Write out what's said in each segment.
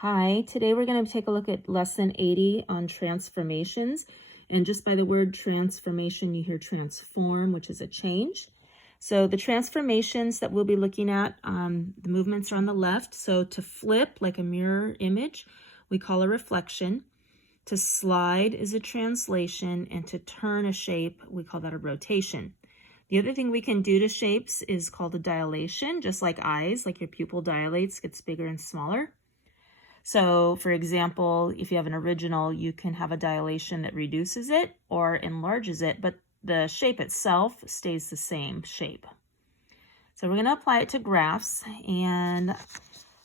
Hi, today we're going to take a look at lesson 80 on transformations. And just by the word transformation, you hear transform, which is a change. So the transformations that we'll be looking at, the movements are on the left. So to flip, like a mirror image, we call a reflection. To slide is a translation, and to turn a shape, we call that a rotation. The other thing we can do to shapes is called a dilation, just like eyes, like your pupil dilates, gets bigger and smaller. So for example, if you have an original, you can have a dilation that reduces it or enlarges it, but the shape itself stays the same shape. So we're going to apply it to graphs, and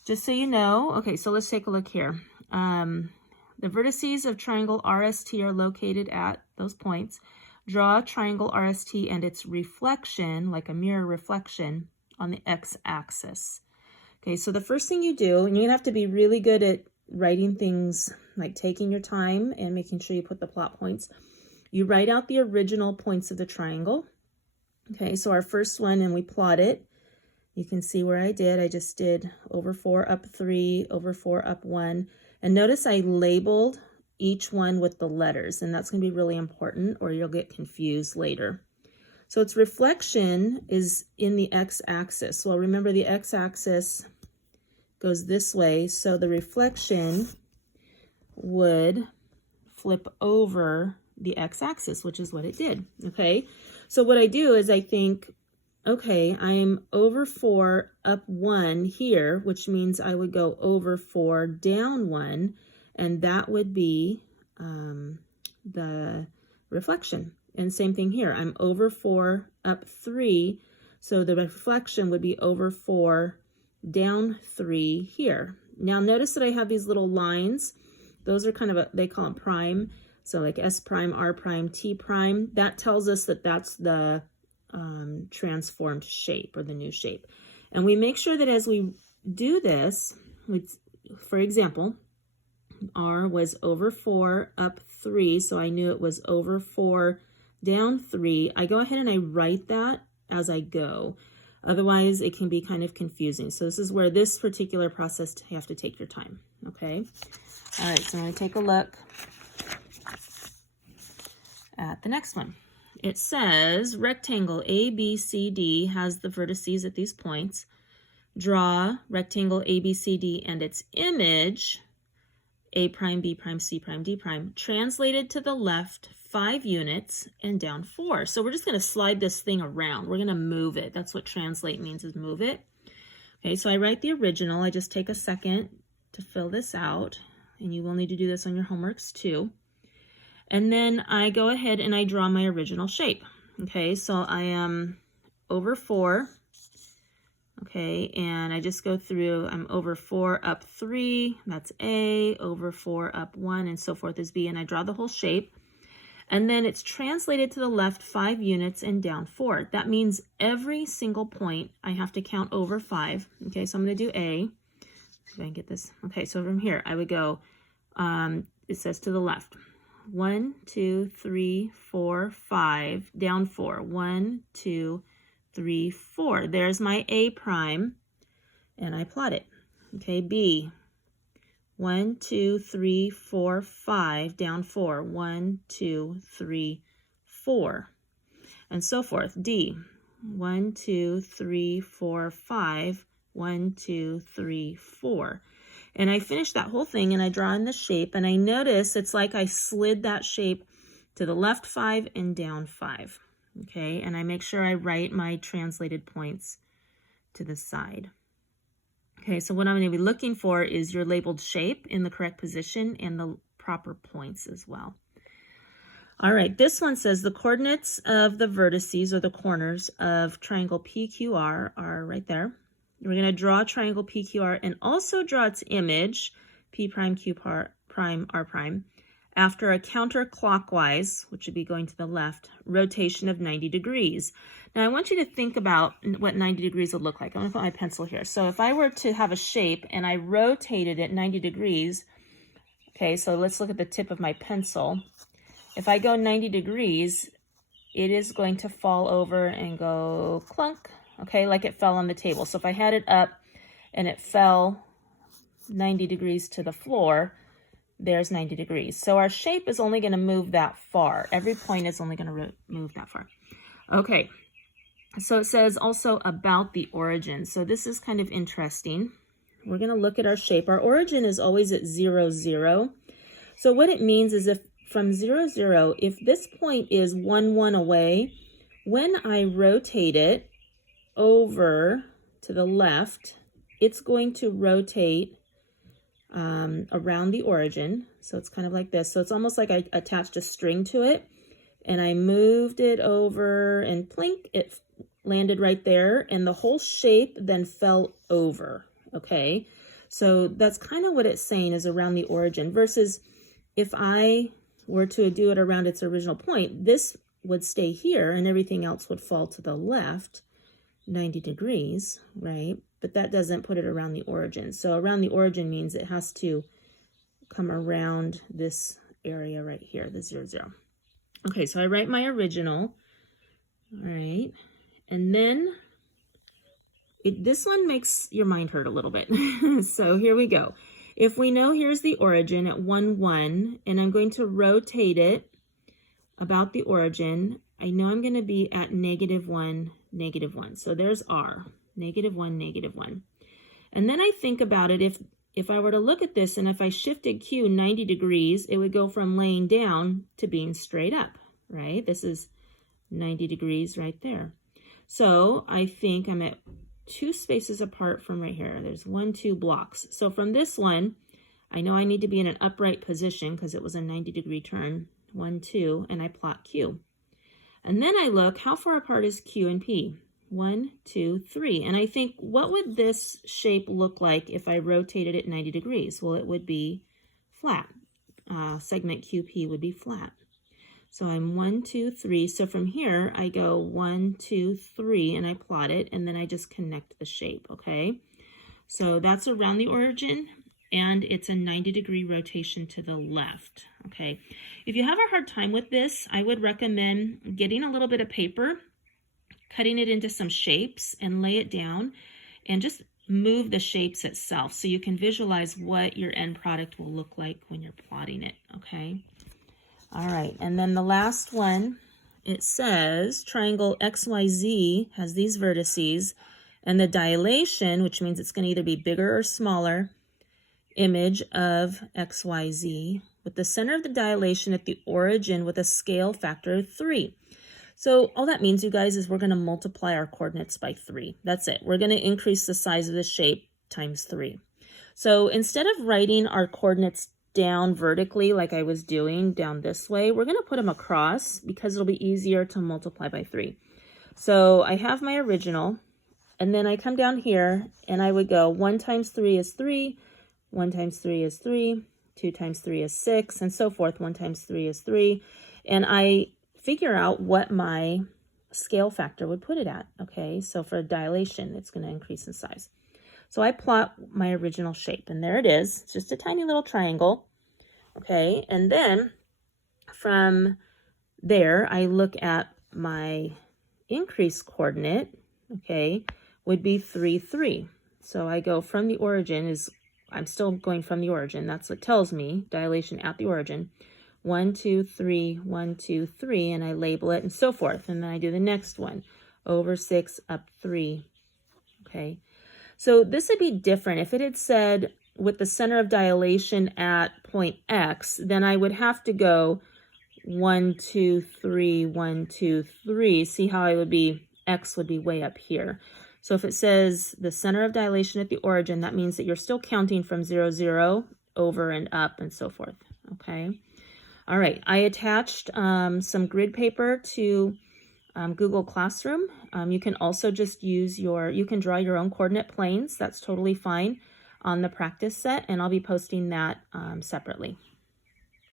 just so you know, okay, so let's take a look here. The vertices of triangle RST are located at those points. Draw triangle RST and its reflection, like a mirror reflection, on the x-axis. Okay, so the first thing you do, and you're gonna have to be really good at writing things, like taking your time and making sure you put the plot points. You write out the original points of the triangle. Okay, so our first one, and we plot it. You can see where I just did over 4 up 3, over 4 up 1. And notice I labeled each one with the letters, and that's gonna be really important or you'll get confused later. So its reflection is in the x-axis. Well, remember the x-axis goes this way, so the reflection would flip over the x-axis, which is what it did, okay? So what I do is I think, okay, I'm over 4 up 1 here, which means I would go over 4 down 1, and that would be the reflection. And same thing here, I'm over 4 up 3, so the reflection would be over 4 down 3 here. Now notice that I have these little lines. Those are kind of, they call them prime. So like S prime, R prime, T prime. That tells us that that's the transformed shape or the new shape. And we make sure that as we do this, for example, R was over 4 up 3, so I knew it was over 4 down 3. I go ahead and I write that as I go. Otherwise, it can be kind of confusing. So this is where this particular process, you have to take your time, okay? All right, so I'm going to take a look at the next one. It says rectangle ABCD has the vertices at these points. Draw rectangle ABCD and its image, A prime, B prime, C prime, D prime, translated to the left 5 units and down 4. So we're just going to slide this thing around. We're going to move it. That's what translate means, is move it. Okay, so I write the original. I just take a second to fill this out, and you will need to do this on your homeworks too. And then I go ahead and I draw my original shape. Okay, so I am over 4. Okay, and I just go through, I'm over 4 up 3, that's A, over 4 up 1, and so forth is B, and I draw the whole shape. And then it's translated to the left 5 units and down 4. That means every single point I have to count over 5. Okay, so I'm going to do A. If I can get this. Okay, so from here I would go, it says to the left, 1, 2, 3, 4, 5, down 4, 1, 2, 3, 4. There's my A prime, and I plot it. Okay, B, 1, 2, 3, 4, 5, down 4, 1, 2, 3, 4, and so forth. D, 1, 2, 3, 4, 5, 1, 2, 3, 4. And I finish that whole thing and I draw in the shape, and I notice it's like I slid that shape to the left 5 and down 5. Okay, and I make sure I write my translated points to the side. Okay, so what I'm going to be looking for is your labeled shape in the correct position and the proper points as well. All right, this one says the coordinates of the vertices or the corners of triangle PQR are right there. We're going to draw triangle PQR and also draw its image, P prime, Q prime, R prime, after a counterclockwise, which would be going to the left, rotation of 90 degrees. Now I want you to think about what 90 degrees would look like. I'm going to put my pencil here. So if I were to have a shape and I rotated it 90 degrees, okay, so let's look at the tip of my pencil. If I go 90 degrees, it is going to fall over and go clunk, okay, like it fell on the table. So if I had it up and it fell 90 degrees to the floor, there's 90 degrees. So our shape is only going to move that far. Every point is only going to move that far. Okay, so it says also about the origin. So this is kind of interesting. We're going to look at our shape. Our origin is always at 0, 0. So what it means is if from 0, 0, if this point is 1, 1 away, when I rotate it over to the left, it's going to rotate around the origin. So it's kind of like this. So it's almost like I attached a string to it and I moved it over and plink, it landed right there and the whole shape then fell over. Okay, so that's kind of what it's saying is around the origin, versus if I were to do it around its original point, this would stay here and everything else would fall to the left 90 degrees, right? But that doesn't put it around the origin. So around the origin means it has to come around this area right here, the 0, 0. Okay, so I write my original, all right, and then this one makes your mind hurt a little bit. So here we go. If we know here's the origin at 1, 1, and I'm going to rotate it about the origin, I know I'm going to be at -1, -1. So there's R, -1, -1. And then I think about it, if I were to look at this and if I shifted Q 90 degrees, it would go from laying down to being straight up, right? This is 90 degrees right there. So I think I'm at 2 spaces apart from right here. There's 1, 2 blocks. So from this one, I know I need to be in an upright position because it was a 90-degree turn. 1, 2, and I plot Q. And then I look, how far apart is Q and P? 1, 2, 3. And I think, what would this shape look like if I rotated it 90 degrees? Well, it would be flat. Segment QP would be flat. So I'm 1, 2, 3. So from here, I go 1, 2, 3, and I plot it, and then I just connect the shape, okay? So that's around the origin, and it's a 90-degree rotation to the left, okay? If you have a hard time with this, I would recommend getting a little bit of paper, cutting it into some shapes, and lay it down, and just move the shapes itself so you can visualize what your end product will look like when you're plotting it, okay? All right, and then the last one, it says triangle XYZ has these vertices, and the dilation, which means it's going to either be bigger or smaller, image of XYZ, with the center of the dilation at the origin with a scale factor of 3. So all that means, you guys, is we're going to multiply our coordinates by 3. That's it. We're going to increase the size of the shape times 3. So instead of writing our coordinates down vertically like I was doing down this way, we're going to put them across because it'll be easier to multiply by 3. So I have my original, and then I come down here and I would go 1 times 3 is 3, 1 times 3 is 3, 2 times 3 is 6, and so forth. 1 times 3 is 3. And I figure out what my scale factor would put it at, okay? So for dilation, it's going to increase in size. So I plot my original shape, and there it is. It's just a tiny little triangle, okay? And then from there, I look at my increased coordinate, okay, would be 3, 3. So I go from the origin, I'm still going from the origin. That's what tells me dilation at the origin. 1, 2, 3, 1, 2, 3, and I label it and so forth. And then I do the next one, over 6, up 3, okay? So this would be different. If it had said with the center of dilation at point X, then I would have to go 1, 2, 3, 1, 2, 3. See how I would be, X would be way up here. So if it says the center of dilation at the origin, that means that you're still counting from 0, 0, over and up and so forth, okay? All right, I attached some grid paper to Google Classroom. You can also just use you can draw your own coordinate planes. That's totally fine on the practice set, and I'll be posting that separately.